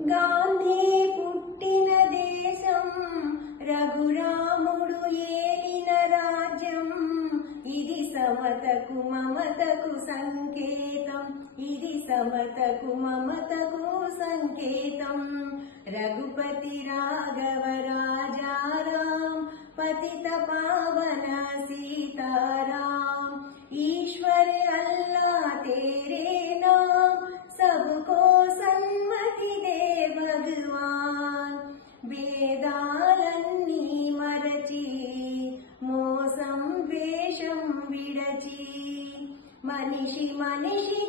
గాంధీ పుట్టిన దేశం, రఘురాముడు ఏలిన రాజ్యం. ఇది సమతకు మమతకు సంకేతం, ఇది సమతకు మమతకు సంకేతం. రఘుపతి రాఘవ రాజారాం, పతిత పావన सीताराम. ईश्वर अल्लाह तेरे नाम, सबको सन्मति दे भगवान. వేదాలన్నీ మరచి, మోసం వేషం విడచి, మనిషి మనిషి